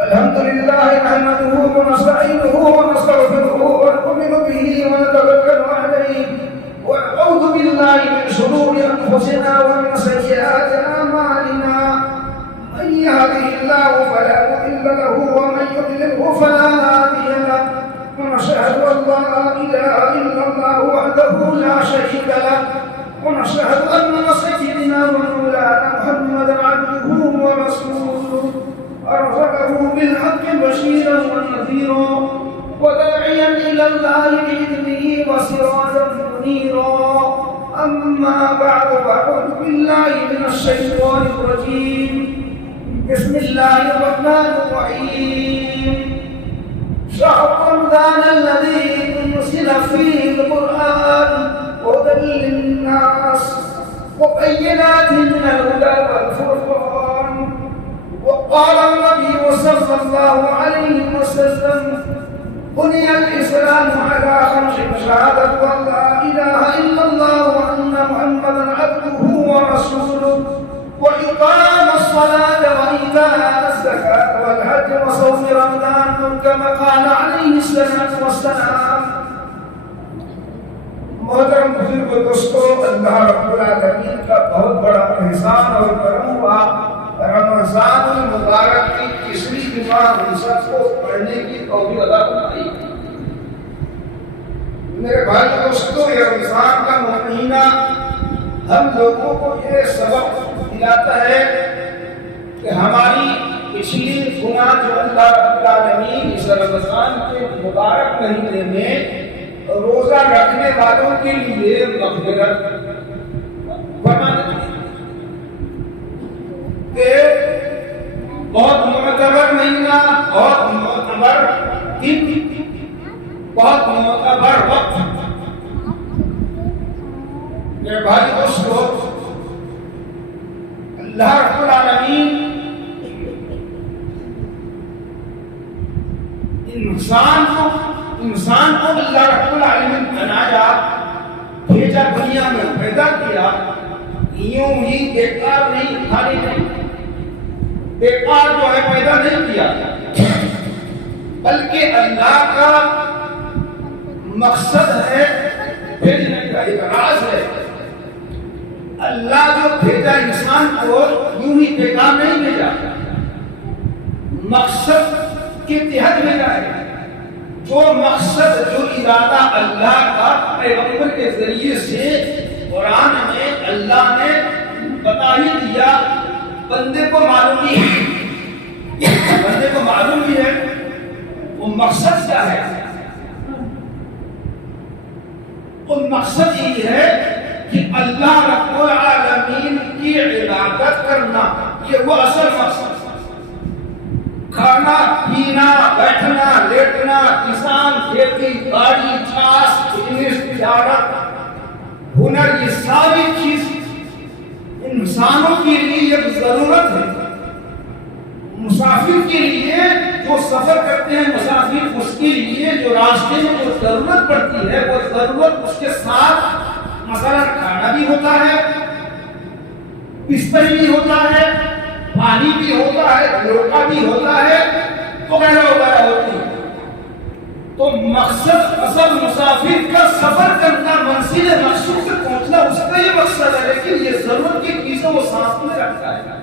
الحمد لله نحمده ونستعينه ونستغفره ونؤمن به ونتوكل عليه ونعوذ بالله من شرور انفسنا ومن سيئات اعمالنا من يهده الله فلا مضل له ومن يضلله فلا هادي له ونشهد ان لا اله الا الله وحده لا شريك له ونشهد ان سيدنا ومولانا محمدا عبده ورسوله أرسله بالحق بشيرا ونذيرا وداعيا إلى الله بإذنه وسراجا منيرا أما بعد فأعوذ بالله من الشيطان الرجيم بسم الله الرحمن الرحيم شهر رمضان الذي أنزل فيه القرآن هدى للناس وبينات من الهدى والفرقان وقال النبي صلى الله عليه وسلم بني الإسلام على خمس شهادة أن لا إله إلا الله وأن محمدا عبده ورسوله وإقام الصلاة وإيتاء الزكاة والحج وصوم رمضان كما قال عليه الصلاة والسلام. محترم بزرگ دوستو، اللہ رب العالمین کا بہت بڑا احسان اور کرم ہوا رمضان المبارک کی تیسری جمعہ ہم سب کو پڑھنے کی توفیق عطا فرمائی. میرے بھائی دوستو، یہ رمضان کا مہینہ ہم لوگوں کو یہ سبق دلاتا ہے کہ ہماری پچھلی گناہ جو اللہ رب العالمین اس رمضان کے مبارک مہینے میں روزہ رکھنے والوں کے لیے مغفرت کہ بہت معتبر مہینہ، بہت معتبر دن، بہت معتبر وقت. میرے بھائی دوستو، اللہ رب العالمین انسان کو اللہ رب العالمین بنایا، بھیجا، دنیا میں پیدا کیا. یوں ہی بیکار نہیں، خالی نہیں، بیکار جو ہے پیدا نہیں کیا، بلکہ اللہ کا مقصد ہے، بھیجنے کا ایک راز ہے. اللہ جو بھیجا انسان کو یوں ہی بیکار نہیں بھیجا، مقصد کے تحت بھیجا ہے. جو مقصد، جو ارادہ اللہ کا پیغمبر کے ذریعے سے قرآن میں اللہ نے بتا ہی دیا، بندے کو معلوم ہی ہے وہ مقصد کیا ہے. وہ مقصد یہ ہے کہ اللہ رب العالمین کی عبادت کرنا، یہ وہ اصل مقصد. کھانا، پینا، بیٹھنا، لیٹنا، کسان، کھیتی باڑی، چھاس، بزنس، تجارت، ہنر، یہ ساری چیز انسانوں کے لیے ایک ضرورت ہے. مسافر کے لیے جو سفر کرتے ہیں مسافر، اس کے لیے جو راستے میں جو ضرورت پڑتی ہے، وہ ضرورت اس کے ساتھ مثلا کھانا بھی ہوتا ہے، بستر بھی ہوتا ہے، پانی بھی ہوتا ہے، لوٹا بھی ہوتا ہے، وغیرہ وغیرہ ہوتی ہے. تو مقصد، اصل مسافر کا سفر کرنا، منزل مقصود تک پہنچنا، اس کا یہ مقصد ہے. لیکن یہ ضرورت کی چیزیں وہ ساتھ میں رکھتا ہے.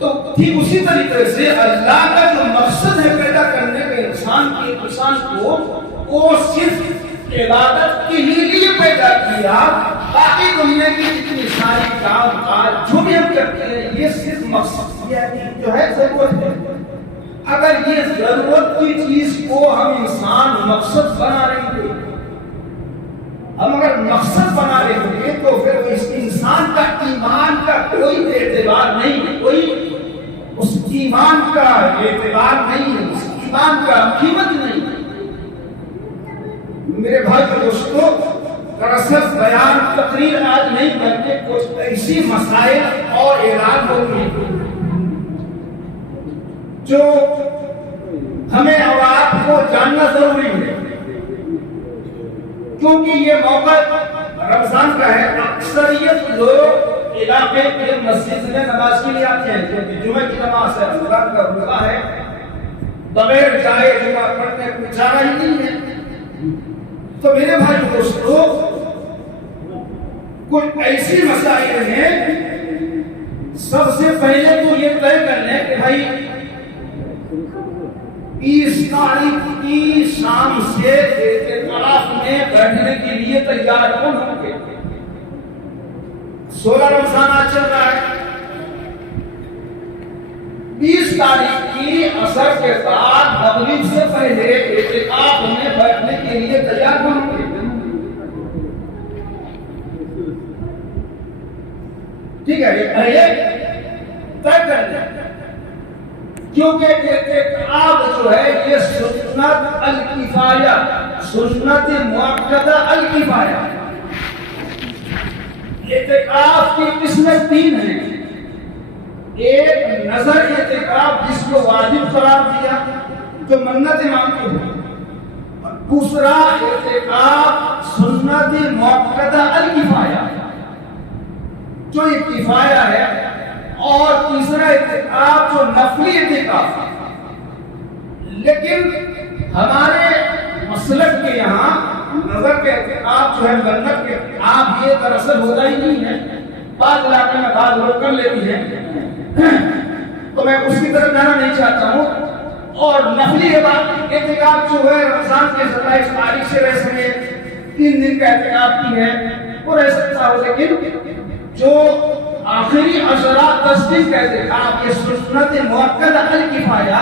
تو ٹھیک اسی طریقے سے اللہ کا جو مقصد ہے پیدا کرنے کا انسان کو، وہ صرف عبادت کے لیے پیدا کیا. باقی دنیا کی جتنی ساری کام کاج جو بھی ہم کرتے ہیں، یہ صرف مقصد جو ہے ضرورت ہے. اگر یہ ضرورت کی چیز کو ہم انسان مقصد بنا لیں گے، ہم اگر مقصد بنا لیں گے، تو پھر اس انسان کا ایمان کا کوئی اعتبار نہیں ہے، کوئی اس ایمان کا اعتبار نہیں ہے، اس ایمان کا قیمت نہیں ہے. میرے بھائی دوستو، دراصل بیان تقریر آج نہیں بلکہ کچھ ایسی مسائل اور اعلان ہوگی جو ہمیں اور آپ کو جاننا ضروری ہے، کیونکہ یہ موقع رمضان کا ہے. اکثریت لوگ علاقے کے مسجد میں نماز کے لیے آتے ہیں کیونکہ جمعہ کی نماز ہے، رمضان کا روزہ ہے، بغیر جائے جمعہ پڑھنے کو چارہ ہی نہیں ہے۔ تو میرے بھائی دوستو، کچھ ایسی مسائل ہیں، سب سے پہلے تو یہ طے کر لیں کہ بھائی 20 تاریخ کی شام سے اعتکاف میں بیٹھنے کے لیے تیار کون ہوں گے؟ 16 رمضان آج چل رہا ہے، 20 تاریخ کی عصر کے بعد مغرب سے پہلے اعتکاف میں بیٹھنے کے لیے تیار کون ہوں گے؟ ٹھیک ہے، یہ پہلے طے کر لیں، کیونکہ اعتکاف جو ہے یہ سنت الکفایہ، سنت مؤکدہ الکفایہ۔ اعتکاف کی قسمیں 3 ہیں، ایک نظر اعتکاف جس کو واجب قرار دیا جو منت مانگتے ہیں، دوسرا اعتکاف سنت مؤکدہ الکفایہ جو ایک کفایہ ہے، اور تیسرا اعتکاف جو نفلی اعتکاف ہے۔ لیکن ہمارے مسلک کے یہاں نظر کے اعتکاف جو ہے، منت کے اعتکاف، یہ دراصل ہوتا ہی نہیں ہے، بعض علاقے میں بعض لوگ کر لیتی ہیں، تو میں اس کی طرف جانا نہیں چاہتا ہوں۔ اور نفلی اعتکاف جو ہے رمضان کے 27 تاریخ سے رہ سکے، 3 دن کا اعتکاف کی ہے وہ رہ سکتا ہو، لیکن جو آخری عشرات 10 دن کا اعتکاف یہ سنت مؤکدہ الکفایہ،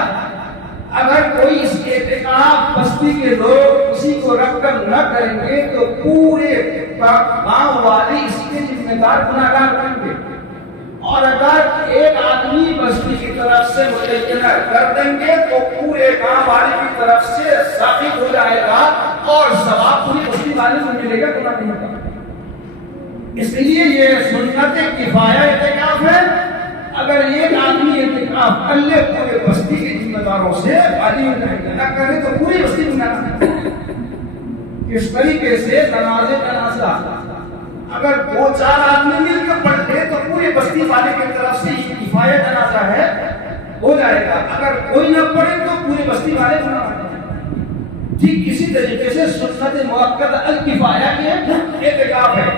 اگر کوئی اس اعتکاف بستی کے لوگ کسی کو رکھ کر نہ کریں گے تو پورے گاؤں والے اس کے ذمہ دار گناہگار بنیں گے، اور اگر ایک آدمی بستی کی طرف سے متعینہ کر دیں گے تو پورے گاؤں والے کی طرف سے ثابت ہو جائے گا اور ثواب پوری بستی والے کو ملے گا، گناہ نہیں ہوگا۔ اس لیے یہ سنت کفایہ اعتکاف ہے۔ اگر ایک آدمی اعتکاف کر لے پورے بستی کے ذمہ داروں سے خالی نہ کرے تو پوری بستی میں اس طریقے سے نماز جنازہ اگر 2-4 آدمی مل کر پڑھتے تو پوری بستی والے کی طرف سے یہ کفایہ جنازہ ہے ہو جائے گا، اگر کوئی نہ پڑھے تو پوری بستی والے کو نہ پڑھے۔ ٹھیک اسی طریقے سے سنت مؤکدہ الکفایہ کے اعتکاف ہے،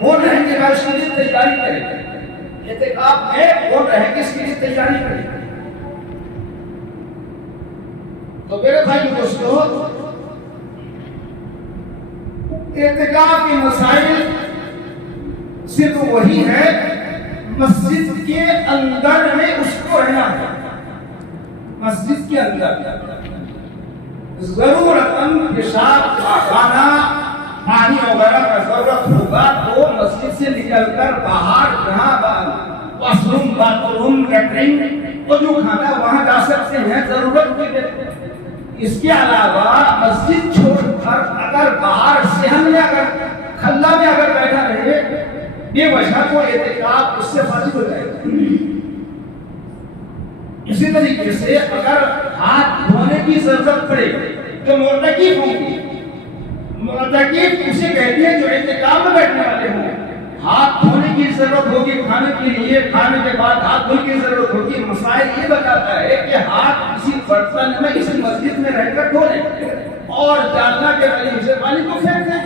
وہ رہیں گے اس کے لیے تیاری کریں، اعتکاف میں وہ رہیں گے اس کے لیے تیاری کریں۔ تو میرے بھائی دوستو، اعتکاف کے مسائل صرف وہی ہے، مسجد کے اندر میں اس کو رہنا ہے، مسجد کے اندر ضرورتاً پیشاب خانہ پانی وغیرہ کا ضرورت ہوگا تو مسجد سے نکل کر باہر جہاں wash room, bath room, latrine وضو خانہ وہاں جا سکتے ہیں ضرورت کے۔ اس کے علاوہ مسجد چھوڑ کر اگر باہر صحن میں اگر خلا میں اگر بیٹھا رہے بے وجہ تو اعتکاف اس سے فاسد ہو جائے گا۔ اسی طریقے سے اگر ہاتھ دھونے کی ضرورت پڑے جو معتکف ہوں گے، معتکف اسے کہتے ہیں جو اعتکاف میں بیٹھنے والے ہوں، ہاتھ دھونے کی ضرورت ہوگی کھانے کے لیے، کھانے کے بعد ہاتھ دھونے کی ضرورت ہوگی۔ مسائل یہ بتاتا ہے کہ ہاتھ کسی برتن میں کسی مسجد میں رہ کر دھو لیں اور جاننا کہ اسے پانی کو پھینک دیں،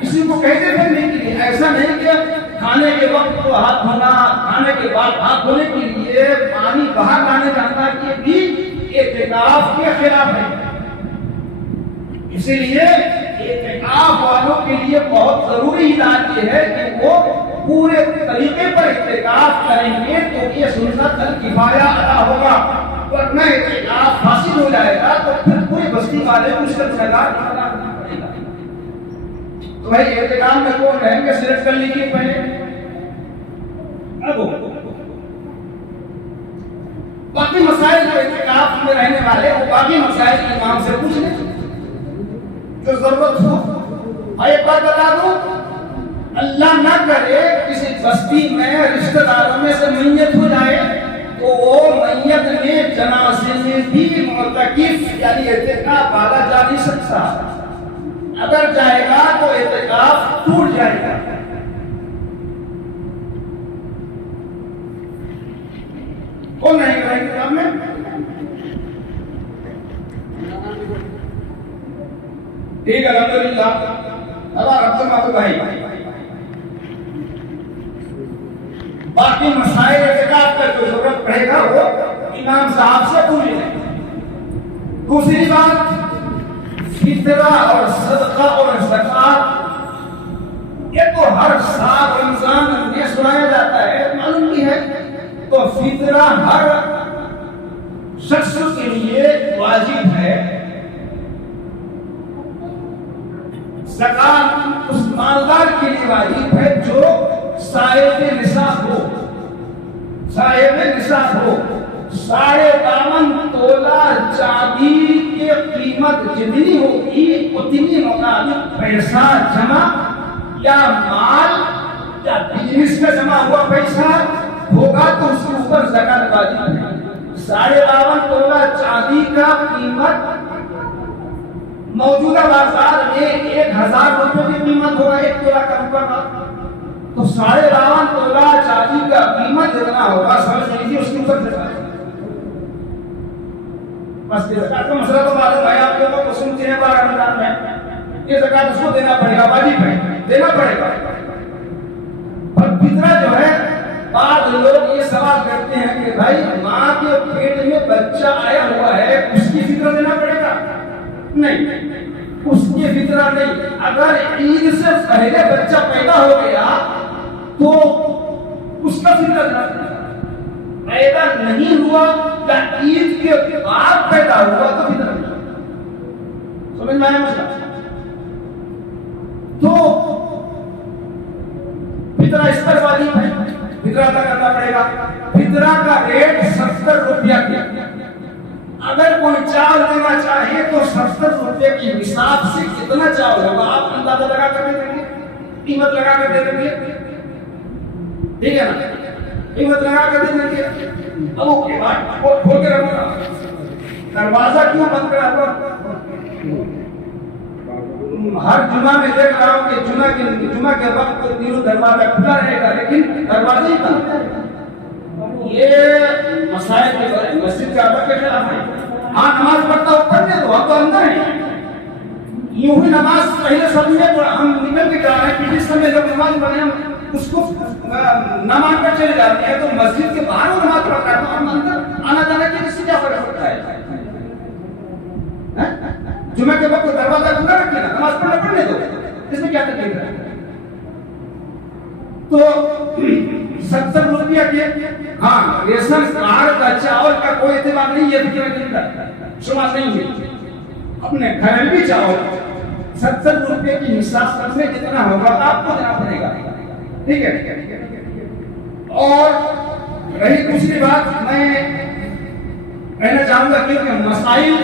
کسی کو کہتے پھینکنے کے لیے، ایسا نہیں کہ کھانے کے وقت کو ہاتھ دھونا، کھانے کے بعد ہاتھ دھونے کے لیے پانی باہر لانے جانا، یہ بھی اعتکاف کے خلاف ہے۔ اسی لیے اعتکاف والوں کے لیے بہت ضروری ہدایت یہ ہے کہ وہ پورے طریقے پر اعتکاف کریں گے تو یہ سنت الکفایہ ادا ہوگا، ورنہ اعتکاف فاسد ہو جائے گا تو پھر پوری بستی والے کو اس کا ذمہ پڑے گا۔ تو بھائی اعتکاف میں کون رہیں گے سلیکٹ کر لیجیے پہلے۔ باقی مسائل جو اعتکاف میں رہنے والے وہ باقی مسائل امام سے پوچھ لیں جو ضرورت ہو۔ ایک بات بتا دوں، اللہ نہ کرے کسی بستی میں رشتہ داروں میں سے میت ہو جائے تو وہ میت میں جنازے میں بھی معتکف یعنی اعتکاف والا جا نہیں سکتا، اگر جائے گا تو اعتکاف ٹوٹ جائے گا۔ کون رہے گا کتاب میں؟ ٹھیک ہے الحمدللہ. اللہ رب المعبود بھائی باقی مسائل اعتقاد کا جو ضرورت پڑے گا وہ امام صاحب سے پوچھ لیں. دوسری بات فطرہ اور صدقہ اور زکات یہ تو ہر سال رمضان میں سنایا جاتا ہے معلوم بھی ہے. تو فطرہ ہر شخص کے لیے واجب ہے. زکات اس مالدار کے لیے واجب ہے جو صاحب نصاب ہو. صاحب نصاب ہو. 52 تولہ چاندی کی قیمت جتنی ہوگی اتنی مطابق پیسہ جمع یا مال یا بزنس کا جمع ہوا پیسہ ہوگا تو اس کے اوپر زکات واجب ہے. 52 تولہ چاندی کا قیمت موجودہ بازار میں 1000 روپے کی قیمت ہوگا 1 تولہ کا روپے کا. تو 52 تولہ چاندی کا قیمت جتنا ہوگا سمجھ لیجیے اس کے اوپر زکات. بس زکات کا مسئلہ تو معلوم ہے آپ لوگوں کو. سنتے ہیں بار رمضان میں یہ زکات اس کو دینا پڑے گا واجب ہے دینا پڑے گا. پر فطرہ جو ہے بعض لوگ یہ سوال کرتے ہیں کہ بھائی ماں کے پیٹ میں بچہ آیا ہوا ہے اس کی فطرہ دینا پڑے گا؟ نہیں اس کی فطرہ نہیں. اگر عید سے پہلے بچہ پیدا ہو گیا تو اس کا فطرہ دینا پڑے گا. پیدا نہیں ہوا یا عید کے بعد پیدا ہوا تو فطرہ نہیں. سمجھ میں آیا مسئلہ؟ تو فطرہ اس پر واجب ہے. فطرہ ادا کرنا پڑے گا. فطرہ کا ریٹ 70 روپیہ کیا. اگر کوئی چاول دینا چاہے تو 70 روپے کی حساب سے کتنا چاول ہوگا آپ اندازہ لگا کر دے دیں گے. قیمت لگا کر دے دیں گے. ٹھیک ہے نا؟ قیمت لگا کر دے دیں گے. اب وہ کے بعد کھول کے رکھو گا. دروازہ کیوں بند کرا ہوا؟ ہر جمعہ میں دیکھ رہا ہوں کہ جمعہ کے وقت تینوں دروازہ کھلا رہے گا لیکن دروازہ ہی بند ہے. یہ مسائل کے مسجد کا ادا کے خلاف ہے. ہاں نماز پڑھتا ہو پڑھنے دو ہم تو اندر ہیں. یوں ہی نماز پہلے سب میں ہم نکل کے جا رہے ہیں کسی سمے لوگ نماز پڑھے ہم اس کو نہ مان کر چلے جاتے ہیں. تو مسجد کے باہر وہ نماز پڑھ رہا ہے تو ہم اندر آنا جانا کے اس سے کیا فرق پڑتا ہے؟ جمعہ کے وقت دروازہ کھلا رکھے نا نماز پڑھنے دو اس میں کیا تکلیف ہے؟ تو 70 روپیہ کے ہاں ریشن کارڈ کا چاول کا کوئی اعتبار نہیں. یہ فکر نہیں شمار نہیں ہے. اپنے گھر میں بھی چاول 70 روپے کی حساب سے جتنا ہوگا آپ کو دینا پڑے گا. ٹھیک ہے. اور رہی دوسری بات میں کہنا چاہوں گا کہ مسائل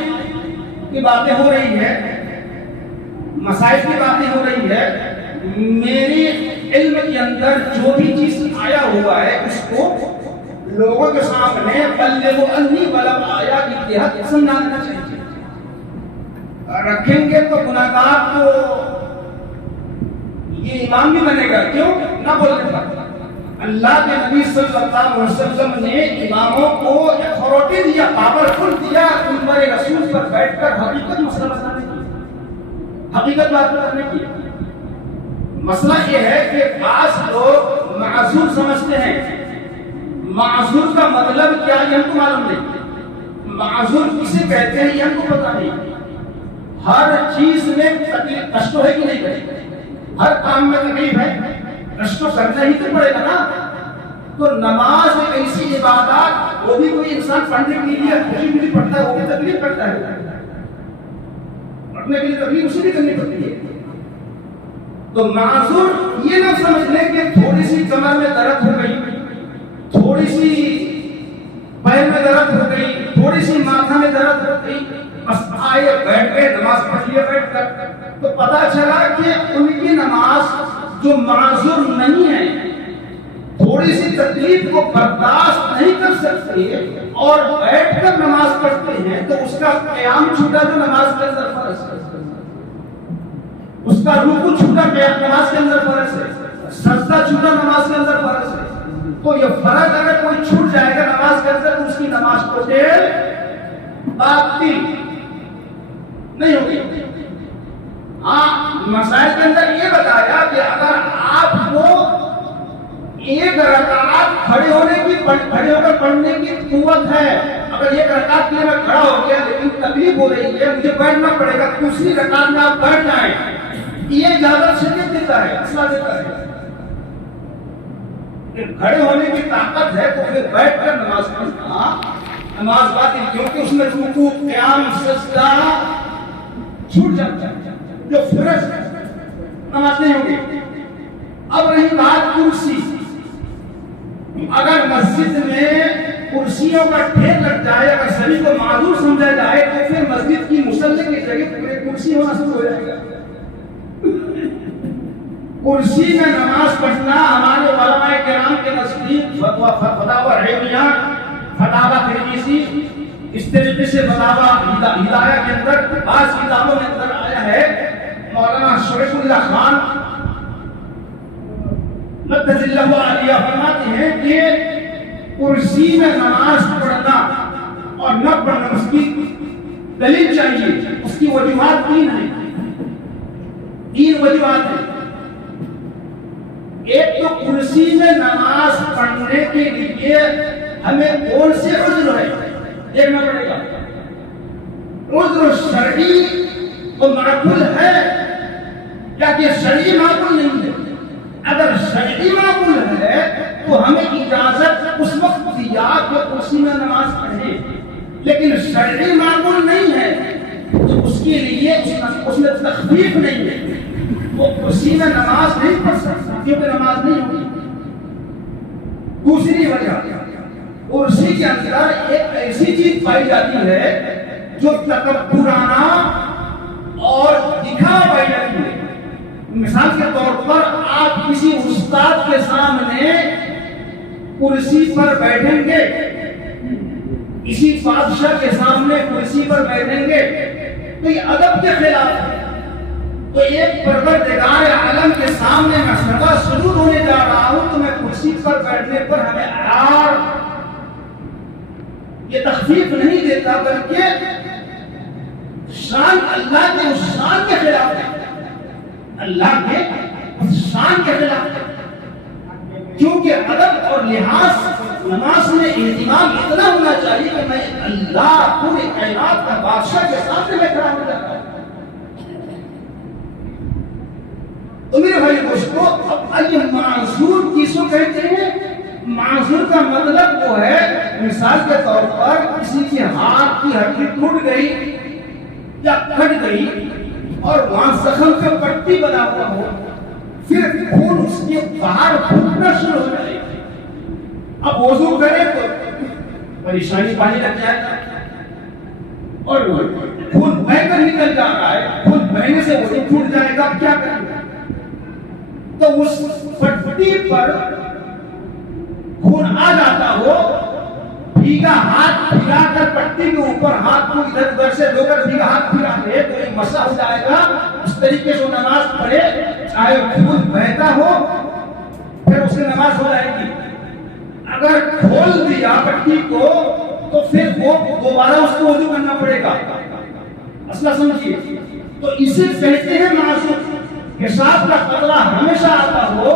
کی باتیں ہو رہی ہے. مسائل کی باتیں ہو رہی ہے. میری علم کے اندر جو بھی چیز آیا ہوا ہے اس کو لوگوں کے سامنے بلغوا انی ولو آیا کی تحت سمجھانا چاہیے. رکھیں گے تو گناہگار کو یہ امام بھی بنے گا. کیوں نہ بولنے پر؟ اللہ کے نبی صلی اللہ علیہ وسلم نے اماموں کو اتھارٹی دیا پاورفل دیا منبر رسول پر بیٹھ کر حقیقت مسئلہ بتانے کی حقیقت بات کرنے کی. مسئلہ یہ ہے کہ بعض لوگ معذور سمجھتے ہیں. معذور کا مطلب کیا یہ ہم کو معلوم نہیں. معذور کسے کہتے ہیں یہ ہم کو پتہ نہیں. ہر چیز میں تکلیف کشٹ ہے کہ نہیں ہے؟ ہر کام میں تکلیف ہے. کشٹ کرنا ہی تو پڑے گا نا. تو نماز ایک ایسی عبادت وہ بھی کوئی انسان پڑھنے کے لیے خوشی خوشی پڑھتا ہے وہ بھی تکلیف کرتا ہے. پڑھنے کے لیے تکلیف اسے بھی کرنی پڑتی ہے. تو معذور یہ نہ سمجھ لیں کہ تھوڑی سی کمر میں درد ہو گئی, تھوڑی سی پیر میں درد ہو گئی, تھوڑی سی ماتھا میں درد ہو گئی, بس آئے بیٹھ گئے نماز پڑھ لیے بیٹھ کر. تو پتا چلا کہ ان کی نماز جو معذور نہیں ہے تھوڑی سی تکلیف کو برداشت نہیں کر سکتے اور بیٹھ کر نماز پڑھتے ہیں تو اس کا قیام چھوٹا جو نماز کے اندر فرض ہے, اس کا رکوع چھوٹا نماز کے اندر فرض ہے, سجدہ چھوٹا نماز کے اندر فرض ہے. تو یہ فرض اگر کوئی چھوٹ جائے گا نماز کے اندر تو اس کی نماز کو باطل نہیں ہوگی. ہاں مسائل کے اندر یہ بتایا کہ اگر آپ کو ایک رکعت کھڑے ہو کر پڑھنے کی قوت ہے، اگر ایک رکعت کے لیے میں کھڑا ہو گیا لیکن تکلیف ہو رہی ہے، مجھے بیٹھنا پڑے گا، دوسری رکعت میں آپ بیٹھ جائیں، یہ اجازت شریعت دیتا ہے، اصلاح دیتا ہے. کھڑے ہونے کی طاقت ہے تو پھر بیٹھ کر نماز پڑھنا نماز باطل، کیونکہ اس میں رکوع قیام سجدہ چھوٹ جاتا ہے جو فرض ہے، نماز نہیں ہوگی. اب رہی بات کرسی، اگر مسجد میں کرسیوں کا ڈھیر لگ جائے، اگر سبھی کو معذور سمجھا جائے تو پھر مسجد کی مصلی کی جگہ پورے کرسی ہونا شروع ہو جائے گا. کرسی میں نماز پڑھنا ہمارے علماء کرام کے نزدیک فتاوی رحیمیہ، فتاوی ترمذی، اس طریقے سے فتاوی ہدایہ کے اندر بعض کتابوں میں اندر آیا ہے. مولانا شریف اللہ خان مدد اللہ علیہ فرماتے ہیں کہ کرسی میں نماز پڑھنا اور نہ پڑھنا اس کی دلیل چاہیے. اس کی وجوہات تین ہیں، تین وجوہات ہیں. ایک تو کرسی میں نماز پڑھنے کے لیے ہمیں کون سے عذر ہے دیکھنا پڑے گا. عذر شرعی و معقول ہے یا کہ شرعی معقول نہیں ہے. اگر شرعی معقول ہے تو ہمیں اجازت اس وقت دیا کہ کرسی میں نماز پڑھے، لیکن شرعی معقول نہیں ہے تو اس کے لیے اس میں تخفیف نہیں ہے، وہ کرسی میں نماز نہیں پڑھ سکتا کیونکہ نماز نہیں ہوگی. دوسری وجہ، کرسی کے اندر ایک ایسی چیز پائی جاتی ہے جو تکبرانہ اور دکھاوا پائی جاتی ہے. مثال کے طور پر آپ کسی استاد کے سامنے کرسی پر بیٹھیں گے، کسی بادشاہ کے سامنے کرسی پر بیٹھیں گے تو یہ ادب کے خلاف ہے. تو ایک پروردگار عالم کے سامنے میں سجدہ سجود ہونے جا رہا ہوں تو میں کرسی پر بیٹھنے پر ہمیں عار یہ تخفیف نہیں دیتا، بلکہ شان اللہ کے اس شان کے خلاف ہے، اللہ کے اس شان کے خلاف ہے. کیونکہ ادب اور لحاظ نماز میں اہتمام اتنا ہونا چاہیے کہ میں اللہ پوری کائنات کا بادشاہ کے سامنے میں کھڑا ہو جاتا ہوں. تو میرے بھائی دوستو، اب یہ معذور کس کو کہتے ہیں؟ معذور کا مطلب وہ ہے، مثال کے طور پر کسی کے ہاتھ کی ہڈی ٹوٹ گئی یا کٹ گئی اور وہاں زخم پہ پٹی بنا ہوا ہو، پھر خون اس کے باہر پھوٹنا شروع ہو جائے. اب وضو کرے تو پریشانی پانی لگ جائے اور خون بہہ کر نکل جا رہا ہے، خون بہنے سے وضو ٹوٹ جائے گا، کیا کریں گے؟ تو اس پٹی پر خون آ جاتا ہو، بھیگا ہاتھ پھرا کر پٹی کے اوپر ہاتھ کو ادھر ادھر سے دھو کر بھیگا ہاتھ پھرا دے تو یہ مسح ہو جائے گا. اس طریقے سے نماز پڑھے چاہے خون بہتا ہو پھر اس کی نماز ہو جائے گی. اگر کھول دیا پٹی کو تو پھر وہ دوبارہ اس کو وضو کرنا پڑے گا. مسئلہ سمجھیے. تو اسے کہتے ہیں معذور. حساب کا خطرہ ہمیشہ آتا ہو،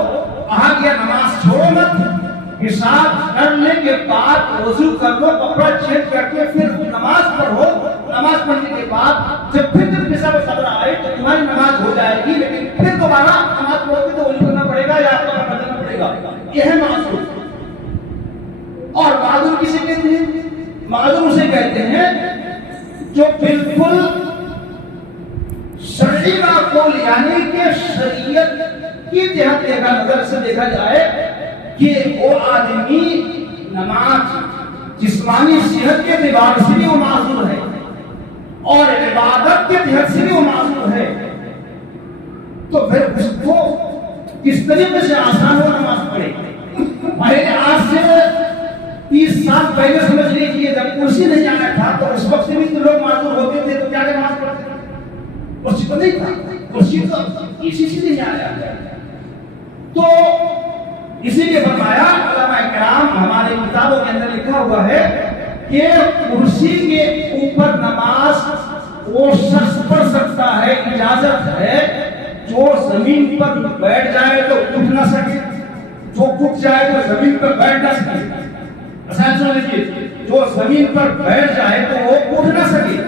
کہا گیا نماز چھوڑو مت، حساب کرنے کے بعد وضو کر لو، کپڑا چینج کر کے پھر نماز پڑھو. نماز پڑھنے کے بعد جب پھر حساب کا خطرہ آئے تو تمہاری نماز ہو جائے گی، لیکن پھر دوبارہ نماز پڑھو گے تو وضو کرنا پڑے گا یا آپ کو بدلنا پڑے گا. یہ ہے معذور. اور معذور کسے کہتے ہیں؟ معذور اسے کہتے ہیں جو بالکل شرعی معقول یعنی کہ شریعت کی تحت نظر سے دیکھا جائے کہ وہ آدمی نماز جسمانی صحت کے اعتبار سے بھی وہ معذور ہے اور عبادت کے تحت سے بھی وہ معذور ہے. تو پھر اس کو کس طریقے سے آسان ہو نماز پڑھے؟ پہلے آج سے 30 سال پہلے سمجھ لیجیے جب کرسی نہیں آنا تھا تو اس وقت بھی تو لوگ معذور ہوتے تھے تو کیا نماز پڑھتے تھے؟ کرسی تو نہیں تھا، کرسی تو اسی سے نہیں آیا. تو اسی لیے فرمایا علماء ہماری کتابوں کے اندر لکھا ہوا ہے کہ کرسی کے اوپر نماز وہ شخص پڑھ سکتا ہے، اجازت ہے جو زمین پر بیٹھ جائے تو اٹھ نہ سکے، جو اٹھ جائے تو زمین پر بیٹھ نہ سکے. سن لیجیے، جو زمین پر بیٹھ جائے تو وہ اٹھ نہ سکے،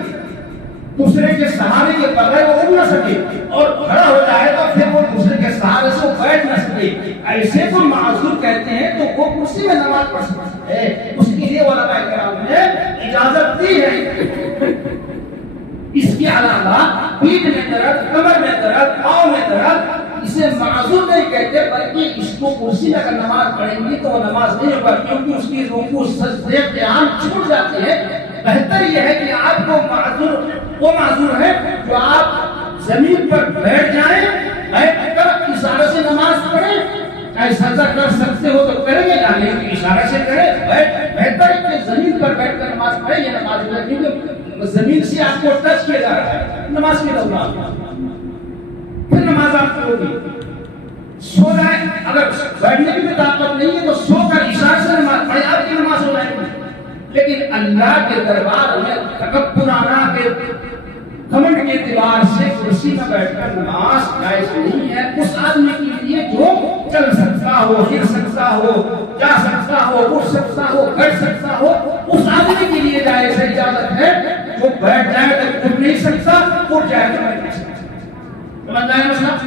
دوسرے کے سہارے کے بغیر وہ اٹھ نہ سکے، اور کھڑا ہو جائے تو پھر وہ دوسرے کے سہارے سے بیٹھ نہ سکے. ایسے کو معذور کہتے ہیں. تو وہ کرسی میں نماز پڑھ سکتا ہے، اس کے لیے علماء کرام نے اجازت دی ہے. اس کے علاوہ پیٹھ میں درد، کمر میں درد، پاؤں میں درد، اسے معذور نہیں کہتے، بلکہ اس کو کرسی میں اگر نماز پڑھیں گی تو وہ نماز نہیں ہوگا، کیونکہ اس کی رکوع سجدے قیام چھوٹ جاتے ہیں. بہتر یہ ہے کہ آپ کو وہ معذور ہے جو آپ زمین پر بیٹھ جائیں، بیٹھ کر اشارے سے نماز پڑھیں. سجدہ کر سکتے ہو تو کریں گے، لیکن اشارے سے کریں. بہتر ہے کہ زمین پر بیٹھ کر نماز پڑھیں. یہ نماز ہے کیونکہ زمین سے آپ کو ٹچ کیا جا رہا ہے نماز کے دوران، پھر نماز آپ کی ہوگی. سو جائیں، اگر بیٹھنے کی بھی طاقت نہیں ہے تو سو کر اشارے سے نماز پڑھیں، آپ کی نماز ہو جائے گی. لیکن اللہ کے دربار میں تکبرانہ کے گھمنڈ کے اعتبار سے کرسی میں بیٹھ کر نماز جائز نہیں ہے. اس آدمی کے لیے جو چل سکتا ہو، ہل سکتا ہو، جا سکتا ہو، اٹھ سکتا ہو، بیٹھ سکتا ہو، اس آدمی کے لیے جائز ہے، اجازت ہے. جو بیٹھ جائے تو اٹھ نہیں سکتا، اٹھ جائے تو بیٹھ نہیں سکتا. سمجھ آیا مسئلہ؟